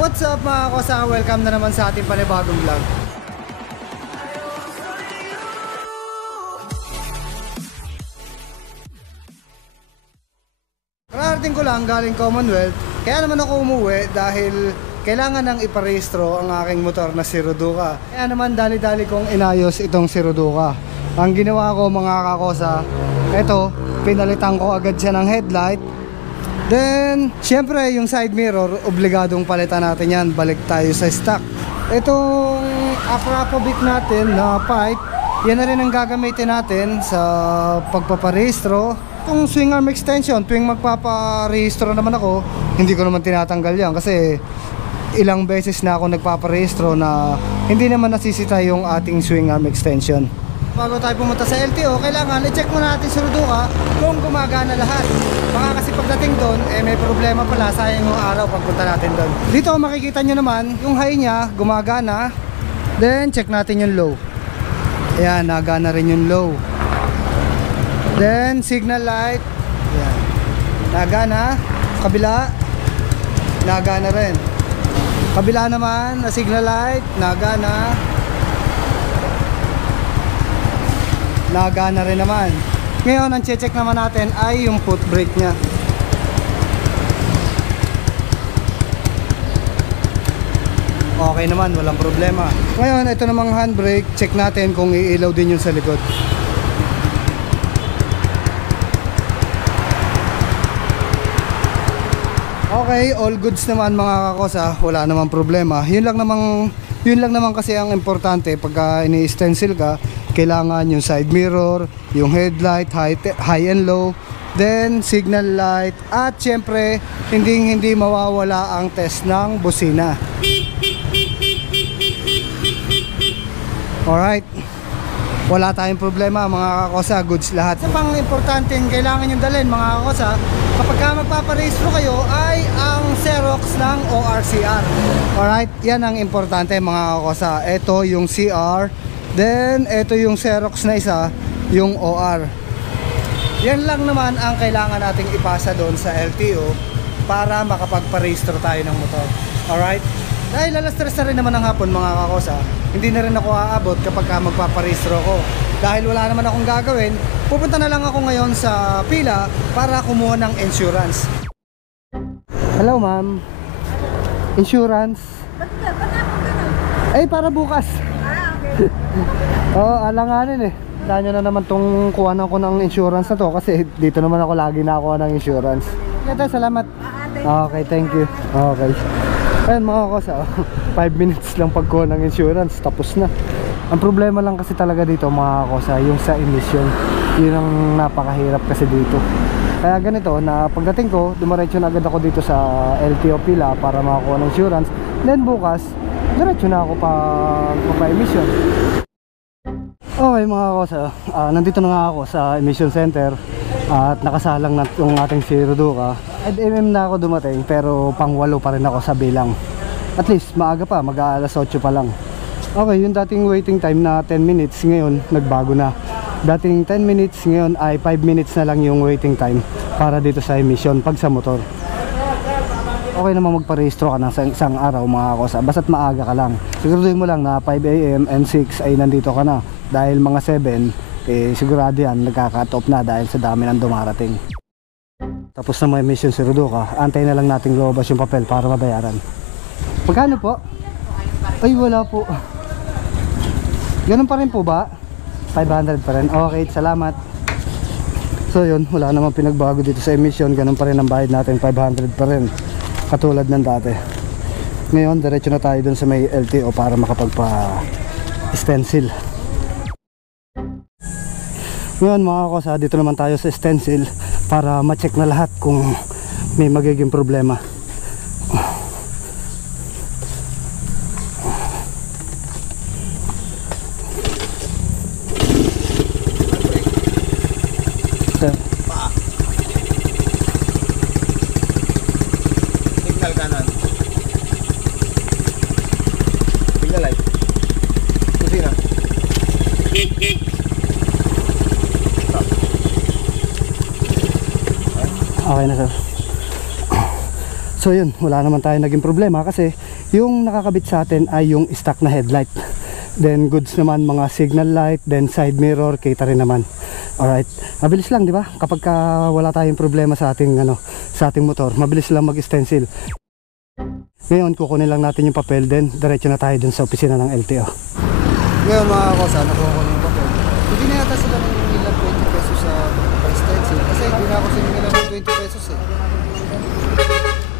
What's up mga kosa? Welcome na naman sa ating panibagong vlog. Kararating ko lang galing Commonwealth. Kaya naman ako umuwi dahil kailangan nang iparehistro ang aking motor na si Ruduka. Kaya naman dali-dali kong inayos itong si Ruduka. Ang ginawa ko mga kakosa, eto, pinalitan ko agad siya ng headlight. Then, syempre yung side mirror, obligadong palitan natin yan. Balik tayo sa stock. Itong Akrapovic natin na pipe, yan na rin ang gagamitin natin sa pagpaparehistro. Itong swing arm extension, tuwing magpaparehistro naman ako, hindi ko naman tinatanggal yan kasi ilang beses na ako nagpaparehistro na hindi naman nasisita yung ating swing arm extension. Bago tayo pumunta sa LTO, kailangan i-check muna natin sa Ruduka kung gumagana lahat. Baka kasi pagdating doon, may problema pala, sayang yung araw pagpunta natin doon. Dito makikita nyo naman, yung high niya gumagana. Then check natin yung low. Ayan, nagana rin yung low. Then signal light. Ayan, nagana. Kabila, nagana rin. Kabila naman, na signal light, nagana. Nagana rin naman. Ngayon, ang check naman natin ay yung foot brake nya. Okay naman, walang problema. Ngayon, ito namang handbrake, check natin kung iilaw din yung sa likod. Okay, all goods naman mga kakosa, wala namang problema. Yun lang naman kasi ang importante pagka ini-stencil ka, kailangan yung side mirror, yung headlight, high and low, then signal light, at syempre hindi mawawala ang test ng busina. Alright, wala tayong problema mga kakosa, goods lahat. Sa pang importante kailangan yung dalhin mga kakosa kapag magpaparehistro kayo ay ang Xerox ng ORCR. Alright, yan ang importante mga kakosa. Ito yung CR, then ito yung Xerox na isa, yung OR. Yan lang naman ang kailangan nating ipasa doon sa LTO para makapagparehistro tayo ng motor. Alright, dahil alas 3 na rin naman ng hapon mga kakosa, hindi na rin ako aabot kapag magpaparehistro ko. Dahil wala naman akong gagawin, pupunta na lang ako ngayon sa pila para kumuha ng insurance. Hello ma'am, insurance? Para bukas. Oo, alanganin eh. Dahil nyo na naman itong kuhanan ko ng insurance na to kasi dito naman ako lagi nakuha ng insurance. Ito, salamat. Okay, thank you. Okay. Ayun mga kosa, 5 minutes lang pagkuha ng insurance, tapos na. Ang problema lang kasi talaga dito mga kosa, yung sa emission. Yun ang napakahirap kasi dito. Kaya ganito, na pagdating ko, dumiretso na agad ako dito sa LTO pila para makakuha ng insurance. Then bukas, diretso na ako pa emission. Okay mga kosa, nandito na nga ako sa emission center at nakasalang na yung ating si Ruduka. At na ako dumating pero pang 8 pa rin ako sa bilang. At least maaga pa, mag-aalas 8 pa lang. Okay, yung dating waiting time na 10 minutes ngayon nagbago na. Dating 10 minutes ngayon ay 5 minutes na lang yung waiting time para dito sa emission pag sa motor. Okay naman magparehistro ka na sa isang araw mga kosa, basta't maaga ka lang. Siguraduhin mo lang na 5 AM and 6 ay nandito ka na. Dahil mga 7, sigurado yan nagka-cut off na dahil sa dami ng dumarating. Tapos na may emission si Ruduka, antay na lang nating lumabas yung papel para mabayaran. Magkano po? Ay wala po. Ganun pa rin po ba? 500 pa rin. Okay, salamat. So yun, wala namang pinagbago dito sa emission. Ganun pa rin ang bayad natin, 500 pa rin. Katulad ng dati. Ngayon, diretso na tayo dun sa may LTO para makapagpa-stencil. Ngayon mga kosa, dito naman tayo sa stencil para ma-check na lahat kung may magiging problema. Signal kanan. Signal light. Kusina. Okay na sir. So yun, wala naman tayo naging problema kasi yung nakakabit sa atin ay yung stock na headlight. Then goods naman mga signal light, then side mirror, kita rin naman. Alright, mabilis lang di ba? Kapag wala tayong problema sa ating sa ating motor, mabilis lang mag-stencil. Ngayon kukunin lang natin yung papel, then diretso na tayo dun sa opisina ng LTO. Ngayon mga kakosa, nakuha ko na yung papel. Hindi na yata sila ng ilang 20 pesos sa stencil kasi hindi na ako siningin ng 20 pesos eh.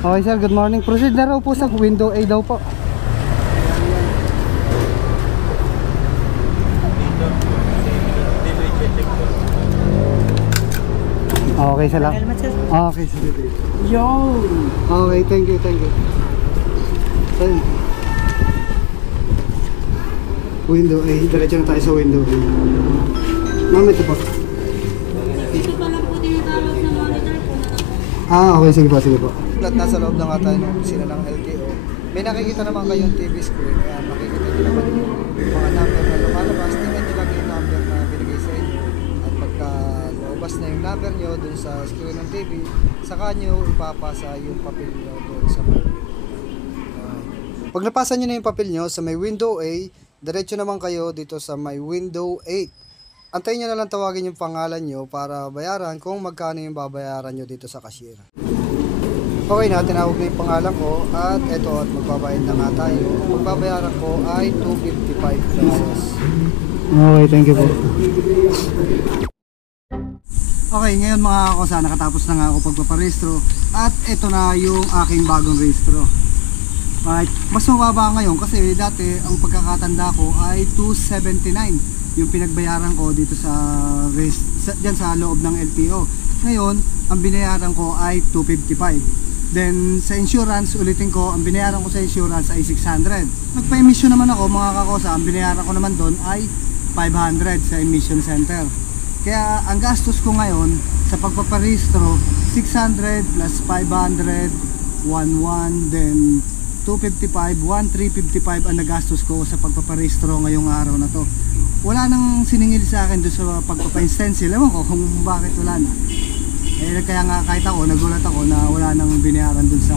Okay sir, good morning. Proceed na raw po sa window A daw po. Okay, salamat. Okay, sige. Yo! Okay, thank you, thank you. Ayun. Window A, diretso na tayo sa window A. Ma'am, ito po. Ito pa lang po tinatawag na monitor po na Okay, sige po, sige po. At nasa loob na nga tayo ng opisina ng LTO. May nakikita naman kayong TV screen. Kaya makikita nyo naman yung mga number na lumalabas. Tingnan nyo lang yung number na binigay sa inyo. At pagka lumabas na yung number nyo dun sa screen ng TV, saka nyo ipapasa yung papel nyo dun sa may window. Pag napasa nyo na yung papel nyo sa may window A, diretso naman kayo dito sa may window 8. Antayin nyo na lang tawagin yung pangalan nyo para bayaran kung magkano yung babayaran nyo dito sa cashier. Okay na, tinawag na yung pangalan ko at eto at magbabayad na nga tayo. Magbabayaran ko ay 255 pesos. Okay, thank you po. Okay, ngayon mga kakosa, nakatapos na nga ako pagpaparehistro at ito na yung aking bagong rehistro. Alright, mas mababa ngayon kasi dati ang pagkakatanda ko ay 279 yung pinagbayaran ko dito dyan sa loob ng LTO. Ngayon, ang binayaran ko ay 255. Then sa insurance, ulitin ko, ang binayaran ko sa insurance ay 600. Nagpa-emission naman ako mga kakosa, ang binayaran ko naman doon ay 500 sa emission center. Kaya ang gastos ko ngayon sa pagpaparehistro, 600 plus 500, 11, then 255, 1355 ang nagastos ko sa pagpaparehistro ngayong araw na to. Wala nang siningil sa akin doon sa pagpapa-stencil. Ewan ko kung bakit wala na. Kaya nga kahit ako, nagulat ako na wala nang binayaran dun sa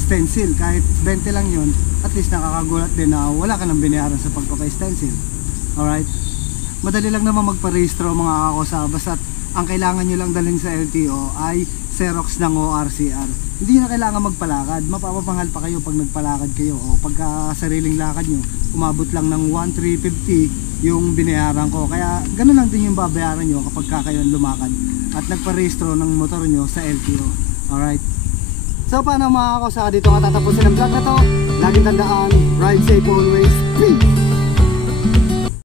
stencil. Kahit 20 lang yun, at least nakakagulat din na wala ka nang binayaran sa pagpapa-stencil. Alright? Madali lang naman magparehistro mga kakosa. Basta ang kailangan nyo lang dalhin sa LTO ay Xerox ng ORCR. Hindi nyo na kailangan magpalakad. Mapapapanghal pa kayo pag nagpalakad kayo. O pagka sariling lakad nyo, umabot lang ng 1,350 yung binayaran ko. Kaya ganun lang din yung babayaran nyo kapag kayo lumakad at nagparehistro ng motor nyo sa LTO. Alright? So paano mga kakosa, dito nga tatapusin ang vlog na to. Laging tandaan, ride safe always. Peace!